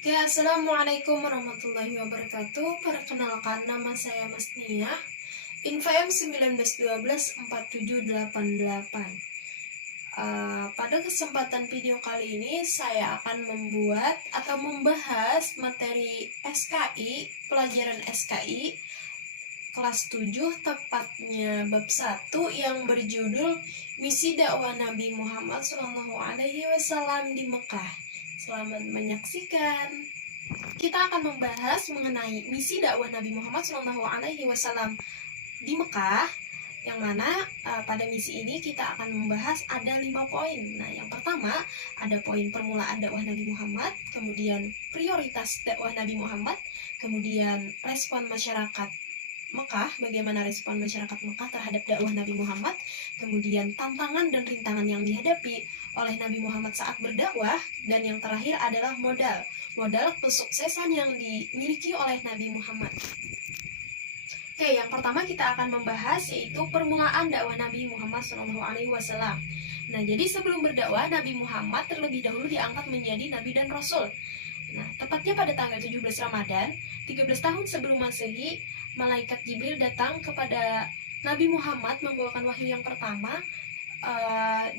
Oke, Assalamualaikum warahmatullahi wabarakatuh. Perkenalkan, nama saya Mas Nia, InfoM 19124788. Pada kesempatan video kali ini saya akan membuat atau membahas materi SKI, pelajaran SKI kelas 7, tepatnya bab 1 yang berjudul Misi Dakwah Nabi Muhammad SAW di Mekah. Selamat menyaksikan. Kita akan membahas mengenai misi dakwah Nabi Muhammad SAW di Mekah, yang mana pada misi ini kita akan membahas ada 5 poin. Nah, yang pertama ada poin permulaan dakwah Nabi Muhammad, kemudian prioritas dakwah Nabi Muhammad, kemudian respon masyarakat Mekah, bagaimana respon masyarakat Mekah terhadap dakwah Nabi Muhammad, kemudian tantangan dan rintangan yang dihadapi oleh Nabi Muhammad saat berdakwah, dan yang terakhir adalah modal kesuksesan yang dimiliki oleh Nabi Muhammad. Oke, yang pertama kita akan membahas yaitu permulaan dakwah Nabi Muhammad SAW. Nah, jadi sebelum berdakwah, Nabi Muhammad terlebih dahulu diangkat menjadi Nabi dan Rasul. Nah, tepatnya pada tanggal 17 Ramadan, 13 tahun sebelum Masehi, malaikat Jibril datang kepada Nabi Muhammad membawakan wahyu yang pertama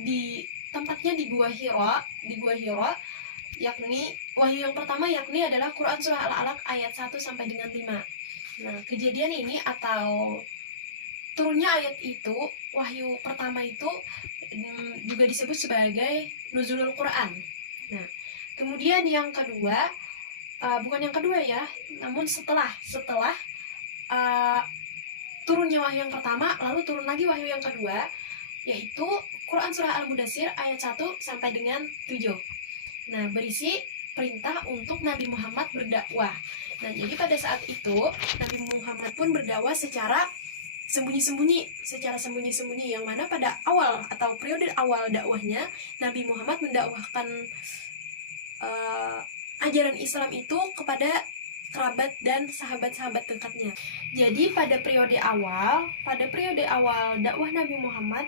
di tempatnya di Gua Hira, yakni wahyu yang pertama adalah Quran surah Al-Alaq ayat 1 sampai dengan 5. Nah, kejadian ini atau turunnya ayat itu, wahyu pertama itu juga disebut sebagai nuzulul Quran. Nah, kemudian yang kedua, bukan yang kedua ya, namun setelah turunnya wahyu yang pertama, lalu turun lagi wahyu yang kedua, yaitu Quran surah Al-Mudaththir ayat 1 sampai dengan 7. Nah, berisi perintah untuk Nabi Muhammad berdakwah. Nah, jadi pada saat itu Nabi Muhammad pun berdakwah secara sembunyi-sembunyi, yang mana pada awal atau periode awal dakwahnya Nabi Muhammad mendakwahkan ajaran Islam itu kepada kerabat dan sahabat-sahabat dekatnya. Jadi pada periode awal dakwah Nabi Muhammad,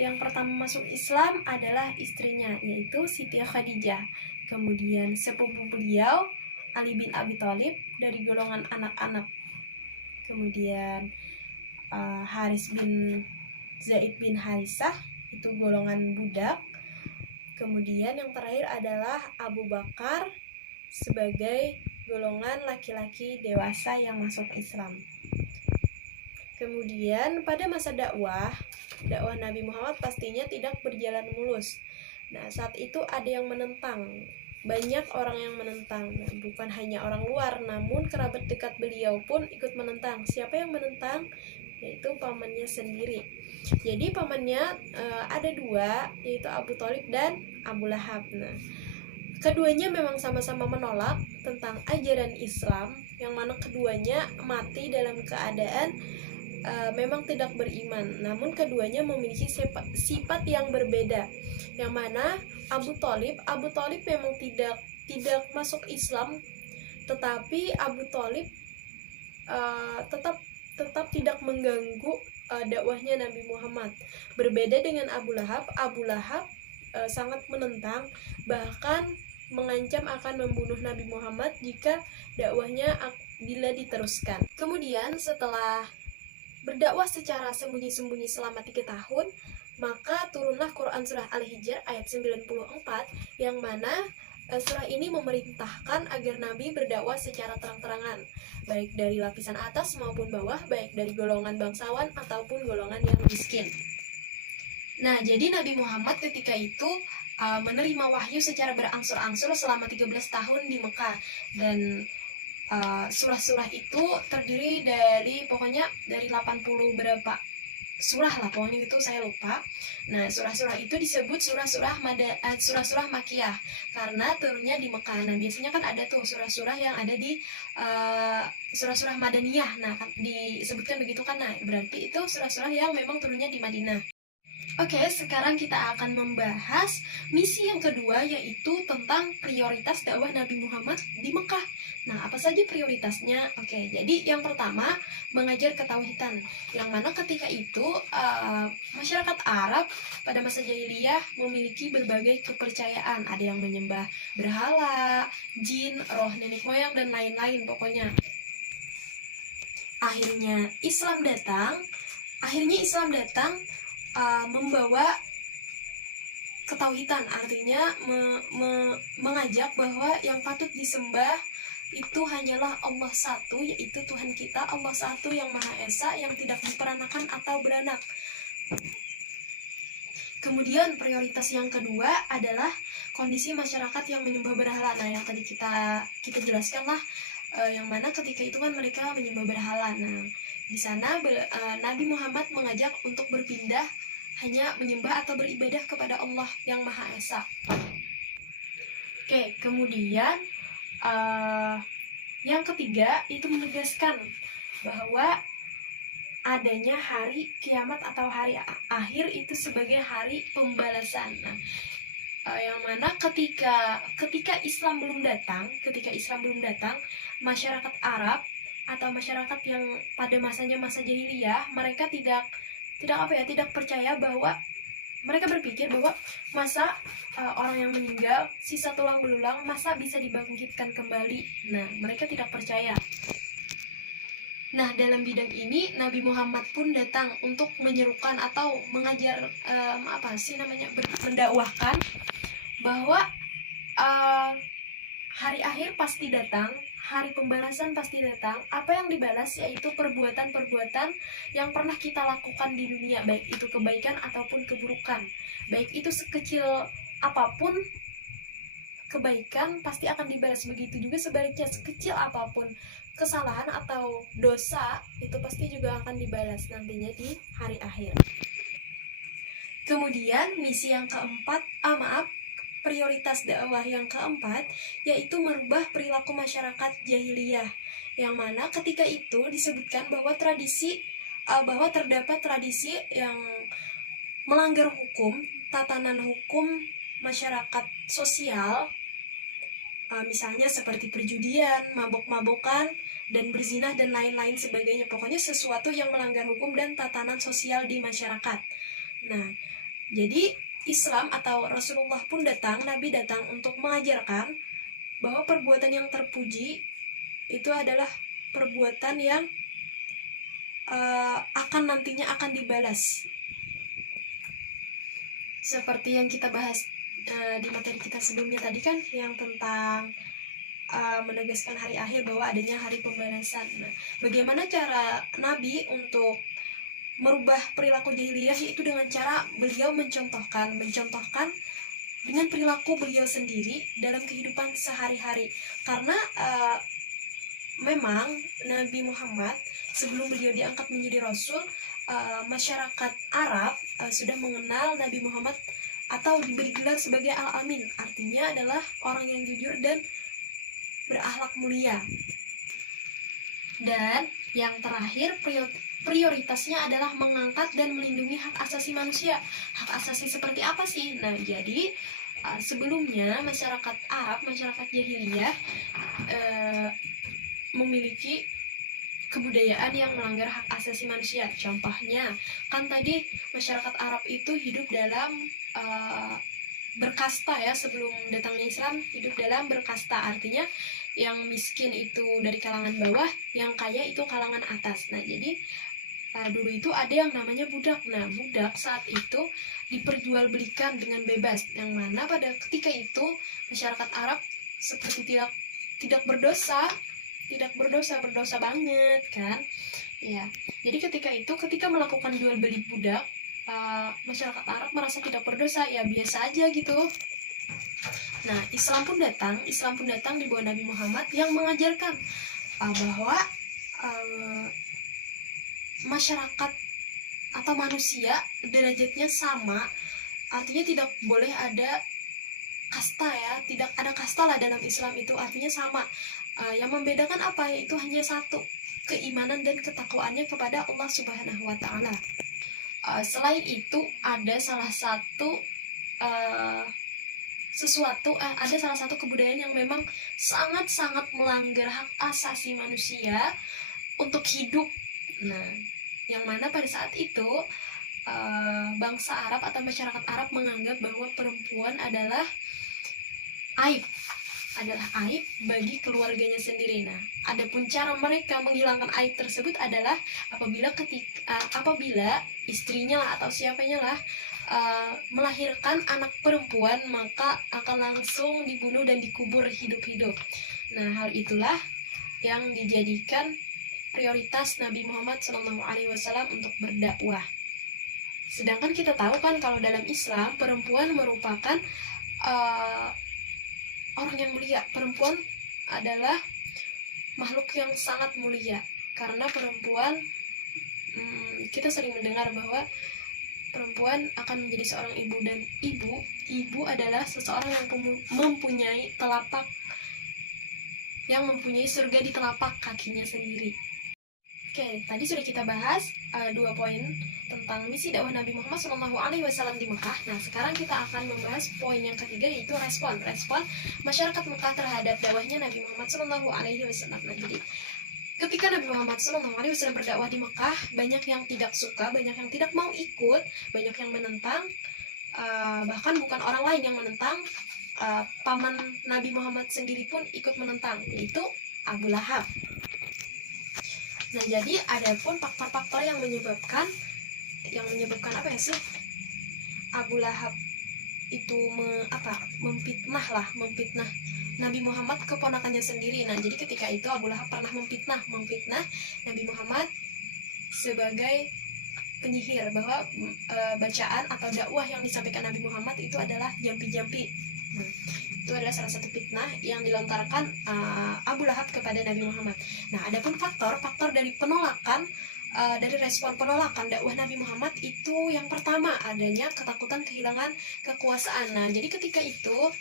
yang pertama masuk Islam adalah istrinya, yaitu Siti Khadijah. Kemudian sepupu beliau Ali bin Abi Thalib dari golongan anak-anak. Kemudian Haris bin Zaid bin Harisah, itu golongan budak. Kemudian yang terakhir adalah Abu Bakar sebagai golongan laki-laki dewasa yang masuk Islam. Kemudian pada masa dakwah Nabi Muhammad pastinya tidak berjalan mulus. Nah, saat itu ada yang menentang, banyak orang yang menentang. Nah, bukan hanya orang luar, namun kerabat dekat beliau pun ikut menentang. Siapa yang menentang? Yaitu pamannya sendiri. Jadi pamannya ada dua, yaitu Abu Thalib dan Abu Lahab. Nah, keduanya memang sama-sama menolak tentang ajaran Islam, yang mana keduanya mati dalam keadaan memang tidak beriman. Namun keduanya memiliki sifat yang berbeda, yang mana Abu Thalib memang tidak masuk Islam, tetapi Abu Thalib tetap tidak mengganggu dakwahnya Nabi Muhammad. Berbeda dengan Abu Lahab sangat menentang, bahkan mengancam akan membunuh Nabi Muhammad jika dakwahnya bila diteruskan. Kemudian setelah berdakwah secara sembunyi-sembunyi selama 3 tahun, maka turunlah Quran surah Al-Hijr ayat 94, yang mana surah ini memerintahkan agar Nabi berdakwah secara terang-terangan, baik dari lapisan atas maupun bawah, baik dari golongan bangsawan ataupun golongan yang miskin. Nah, jadi Nabi Muhammad ketika itu menerima wahyu secara berangsur-angsur selama 13 tahun di Mekah, dan surah-surah itu terdiri dari 80 berapa surah lah, pokoknya itu saya lupa. Nah, surah-surah itu disebut surah-surah Makkiyah karena turunnya di Mekah. Nah, biasanya kan ada tuh surah-surah yang ada di surah-surah Madaniyah. Nah, disebutkan begitu kan. Nah, berarti itu surah-surah yang memang turunnya di Madinah. Oke, sekarang kita akan membahas misi yang kedua, yaitu tentang prioritas dakwah Nabi Muhammad di Mekah. Nah, apa saja prioritasnya? Oke, jadi yang pertama, mengajar ketauhidan. Yang mana ketika itu masyarakat Arab pada masa jahiliyah memiliki berbagai kepercayaan. Ada yang menyembah berhala, jin, roh nenek moyang, dan lain-lain pokoknya. Akhirnya Islam datang membawa ketauhidan, artinya mengajak bahwa yang patut disembah itu hanyalah Allah satu, yaitu Tuhan kita, Allah satu yang Maha Esa, yang tidak diperanakan atau beranak. Kemudian prioritas yang kedua adalah kondisi masyarakat yang menyembah berhala. Nah, yang tadi kita jelaskan lah, yang mana ketika itu kan mereka menyembah berhala. Nah, di sana Nabi Muhammad mengajak untuk berpindah hanya menyembah atau beribadah kepada Allah yang Maha Esa. Oke, kemudian yang ketiga itu menegaskan bahwa adanya hari kiamat atau hari akhir itu sebagai hari pembalasan. Nah, yang mana ketika Islam belum datang, masyarakat Arab atau masyarakat yang pada masanya masa jahiliyah, mereka tidak percaya bahwa, mereka berpikir bahwa masa orang yang meninggal sisa tulang belulang masa bisa dibangkitkan kembali. Nah, mereka tidak percaya. Nah, dalam bidang ini Nabi Muhammad pun datang untuk menyerukan atau mengajar, mendakwahkan bahwa hari akhir pasti datang, hari pembalasan pasti datang. Apa yang dibalas yaitu perbuatan-perbuatan yang pernah kita lakukan di dunia, baik itu kebaikan ataupun keburukan. Baik itu sekecil apapun kebaikan pasti akan dibalas, begitu juga sebaliknya, sekecil apapun kesalahan atau dosa itu pasti juga akan dibalas nantinya di hari akhir. Kemudian misi yang keempat, prioritas dakwah yang keempat yaitu merubah perilaku masyarakat jahiliyah, yang mana ketika itu disebutkan bahwa terdapat tradisi yang melanggar hukum, tatanan hukum masyarakat sosial, misalnya seperti perjudian, mabok-mabokan, dan berzinah dan lain-lain sebagainya. Pokoknya sesuatu yang melanggar hukum dan tatanan sosial di masyarakat. Nah, jadi Islam atau Rasulullah pun datang, Nabi datang untuk mengajarkan bahwa perbuatan yang terpuji itu adalah perbuatan yang nantinya akan dibalas. Seperti yang kita bahas di materi kita sebelumnya tadi kan, yang tentang menegaskan hari akhir bahwa adanya hari pembalasan. Nah, bagaimana cara Nabi untuk merubah perilaku jahiliyah, yaitu dengan cara beliau mencontohkan dengan perilaku beliau sendiri dalam kehidupan sehari-hari. Karena memang Nabi Muhammad sebelum beliau diangkat menjadi Rasul, masyarakat Arab sudah mengenal Nabi Muhammad atau diberi gelar sebagai Al-Amin, artinya adalah orang yang jujur dan berakhlak mulia. Dan yang terakhir, prioritasnya adalah mengangkat dan melindungi hak asasi manusia. Hak asasi seperti apa sih? Nah, jadi sebelumnya masyarakat Arab, masyarakat jahiliyah memiliki kebudayaan yang melanggar hak asasi manusia. Contohnya, kan tadi masyarakat Arab itu hidup dalam berkasta ya, sebelum datangnya Islam hidup dalam berkasta, artinya yang miskin itu dari kalangan bawah, yang kaya itu kalangan atas. Nah, jadi dulu itu ada yang namanya budak. Nah, budak saat itu diperjualbelikan dengan bebas, yang mana pada ketika itu masyarakat Arab seperti tidak berdosa banget kan ya. Jadi ketika melakukan jual beli budak, masyarakat Arab merasa tidak berdosa, ya biasa aja gitu. Nah, Islam pun datang di bawah Nabi Muhammad yang mengajarkan bahwa masyarakat atau manusia derajatnya sama, artinya tidak boleh ada kasta ya, tidak ada kasta lah dalam Islam itu, artinya sama. Yang membedakan apa? Yaitu hanya satu, keimanan dan ketakwaannya kepada Allah Subhanahu wa Ta'ala. Selain itu ada salah satu ada salah satu kebudayaan yang memang sangat-sangat melanggar hak asasi manusia untuk hidup. Nah, yang mana pada saat itu bangsa Arab atau masyarakat Arab menganggap bahwa perempuan adalah aib bagi keluarganya sendiri. Nah, adapun cara mereka menghilangkan aib tersebut adalah apabila istrinya lah atau siapanya lah melahirkan anak perempuan, maka akan langsung dibunuh dan dikubur hidup-hidup. Nah, hal itulah yang dijadikan prioritas Nabi Muhammad SAW untuk berdakwah. Sedangkan kita tahu kan kalau dalam Islam perempuan merupakan orang yang mulia. Perempuan adalah makhluk yang sangat mulia, karena perempuan kita sering mendengar bahwa perempuan akan menjadi seorang ibu, dan ibu adalah seseorang yang mempunyai surga di telapak kakinya sendiri. Oke, tadi sudah kita bahas 2 poin tentang misi dakwah Nabi Muhammad SAW di Mekah. Nah, sekarang kita akan membahas poin yang ketiga, yaitu respon masyarakat Mekah terhadap dakwahnya Nabi Muhammad SAW. Nah, jadi ketika Nabi Muhammad SAW berdakwah di Mekah, banyak yang tidak suka, banyak yang tidak mau ikut, banyak yang menentang, bahkan bukan orang lain yang menentang, paman Nabi Muhammad sendiri pun ikut menentang, yaitu Abu Lahab. Nah, jadi ada pun faktor-faktor yang menyebabkan Abu Lahab itu memfitnah Nabi Muhammad keponakannya sendiri. Nah, jadi ketika itu Abu Lahab pernah memfitnah Nabi Muhammad sebagai penyihir, bahwa bacaan atau dakwah yang disampaikan Nabi Muhammad itu adalah jampi-jampi. Itu adalah salah satu fitnah yang dilontarkan Abu Lahab kepada Nabi Muhammad. Nah, adapun faktor dari penolakan, dari respon penolakan dakwah Nabi Muhammad itu, yang pertama adanya ketakutan kehilangan kekuasaan. Nah, jadi ketika itu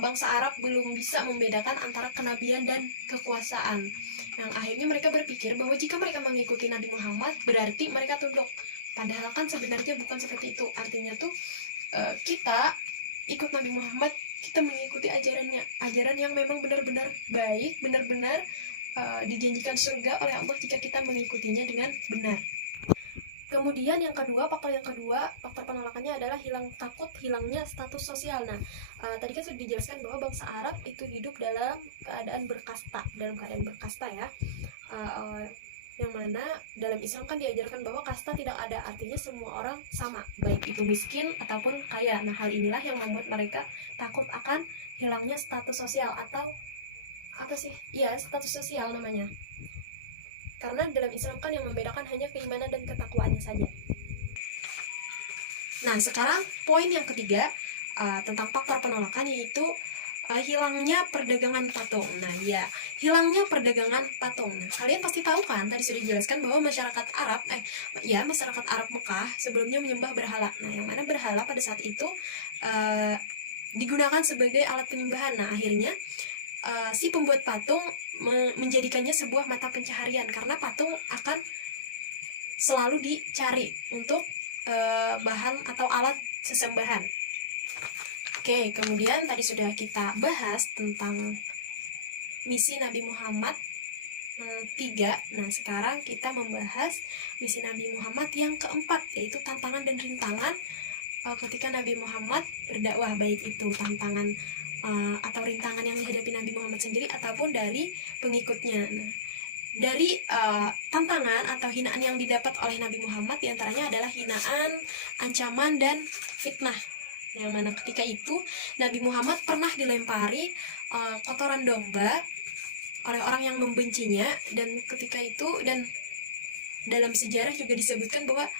bangsa Arab belum bisa membedakan antara kenabian dan kekuasaan. Yang akhirnya mereka berpikir bahwa jika mereka mengikuti Nabi Muhammad berarti mereka tunduk. Padahal kan sebenarnya bukan seperti itu. Artinya tuh kita ikut Nabi Muhammad, kita mengikuti ajaran yang memang benar-benar baik, benar-benar dijanjikan surga oleh Allah jika kita mengikutinya dengan benar. Kemudian faktor yang kedua, faktor penolakannya adalah hilangnya status sosial. Nah, tadi kan sudah dijelaskan bahwa bangsa Arab itu hidup dalam keadaan berkasta ya. Yang mana dalam Islam kan diajarkan bahwa kasta tidak ada, artinya semua orang sama, baik itu miskin ataupun kaya. Nah, hal inilah yang membuat mereka takut akan hilangnya status sosial, atau status sosial namanya. Karena dalam Islam kan yang membedakan hanya keimanan dan ketakwaannya saja. Nah, sekarang poin yang ketiga tentang faktor penolakan, yaitu hilangnya perdagangan patung. Nah, ya, hilangnya perdagangan patung. Nah, kalian pasti tahu kan, tadi sudah dijelaskan bahwa masyarakat Arab Mekah sebelumnya menyembah berhala. Nah, yang mana berhala pada saat itu digunakan sebagai alat penyembahan. Nah, akhirnya si pembuat patung menjadikannya sebuah mata pencaharian, karena patung akan selalu dicari untuk bahan atau alat sesembahan. Oke, kemudian tadi sudah kita bahas tentang misi Nabi Muhammad 3. Nah, sekarang kita membahas misi Nabi Muhammad yang keempat, yaitu tantangan dan rintangan ketika Nabi Muhammad berdakwah, baik itu tantangan atau rintangan yang dihadapi Nabi Muhammad sendiri ataupun dari pengikutnya. Nah, dari tantangan atau hinaan yang didapat oleh Nabi Muhammad diantaranya adalah hinaan, ancaman, dan fitnah. Yang mana ketika itu Nabi Muhammad pernah dilempari kotoran domba oleh orang yang membencinya, dan ketika itu, dan dalam sejarah juga disebutkan bahwa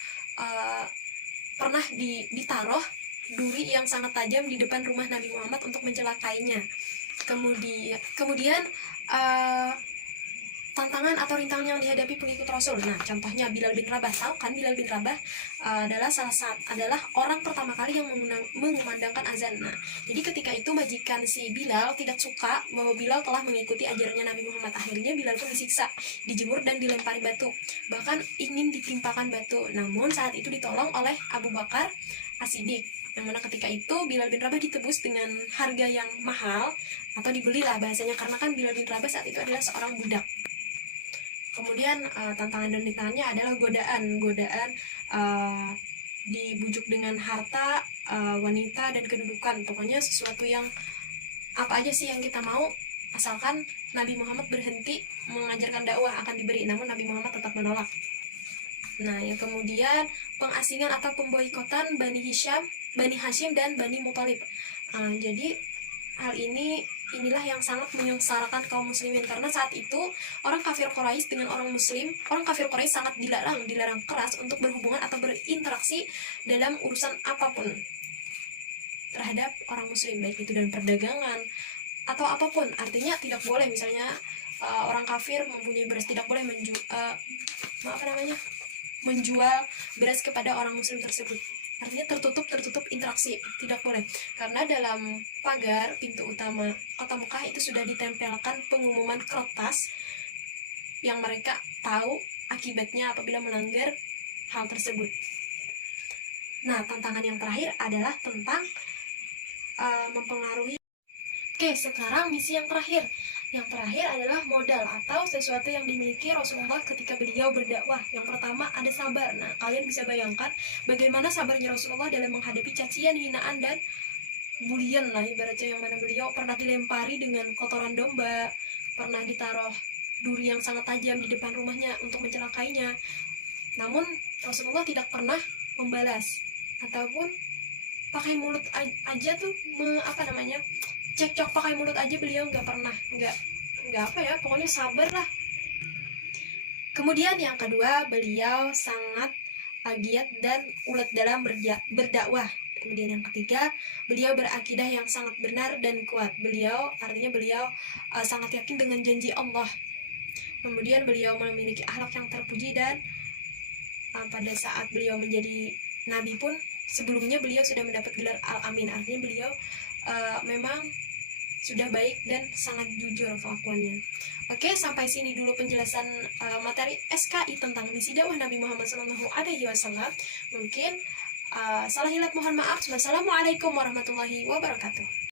pernah ditaruh duri yang sangat tajam di depan rumah Nabi Muhammad untuk mencelakainya. Kemudian tantangan atau rintangan yang dihadapi pengikut Rasul. Nah, contohnya Bilal bin Rabah. Tahu kan Bilal bin Rabah adalah orang pertama kali yang mengumandangkan azan. Nah, jadi ketika itu majikan si Bilal tidak suka bahwa Bilal telah mengikuti ajarannya Nabi Muhammad. Akhirnya Bilal pun disiksa, dijemur dan dilempari batu. Bahkan ingin ditimpakan batu. Namun saat itu ditolong oleh Abu Bakar As-Siddiq. Yang mana ketika itu Bilal bin Rabah ditebus dengan harga yang mahal, atau dibelilah bahasanya, karena kan Bilal bin Rabah saat itu adalah seorang budak. Kemudian tantangan dan rintangannya adalah godaan dibujuk dengan harta, wanita, dan kedudukan. Pokoknya sesuatu yang apa aja sih yang kita mau, asalkan Nabi Muhammad berhenti mengajarkan dakwah akan diberi. Namun Nabi Muhammad tetap menolak. Nah, yang kemudian pengasingan atau pemboikotan Bani Hashim dan Bani Muthalib. Jadi hal inilah yang sangat menyengsarakan kaum muslimin, karena saat itu orang kafir Quraisy dengan orang kafir Quraisy sangat dilarang keras untuk berhubungan atau berinteraksi dalam urusan apapun terhadap orang muslim, baik itu dalam perdagangan atau apapun. Artinya tidak boleh, misalnya orang kafir mempunyai beras, tidak boleh menjual beras kepada orang muslim tersebut. Artinya tertutup interaksi, tidak boleh. Karena dalam pagar pintu utama kota Mekah itu sudah ditempelkan pengumuman kertas yang mereka tahu akibatnya apabila melanggar hal tersebut. Nah, tantangan yang terakhir adalah tentang mempengaruhi. Oke, sekarang misi yang terakhir. Yang terakhir adalah modal atau sesuatu yang dimiliki Rasulullah ketika beliau berdakwah. Yang pertama ada sabar. Nah, kalian bisa bayangkan bagaimana sabarnya Rasulullah dalam menghadapi cacian, hinaan, dan bulian lah ibaratnya, yang mana beliau pernah dilempari dengan kotoran domba, pernah ditaruh duri yang sangat tajam di depan rumahnya untuk mencelakainya. Namun Rasulullah tidak pernah membalas ataupun pakai mulut aja tuh cekcok pakai mulut aja beliau nggak pernah, pokoknya sabar lah. Kemudian yang kedua, beliau sangat giat dan ulet dalam berdakwah. Kemudian yang ketiga, beliau berakidah yang sangat benar dan kuat. Beliau sangat yakin dengan janji Allah. Kemudian beliau memiliki akhlak yang terpuji, dan pada saat beliau menjadi nabi pun sebelumnya beliau sudah mendapat gelar Al-Amin. Artinya beliau memang sudah baik dan sangat jujur kelakuannya. Oke, sampai sini dulu penjelasan materi SKI tentang misi dakwah Nabi Muhammad SAW. Mungkin salah hilap mohon maaf. Wassalamualaikum warahmatullahi wabarakatuh.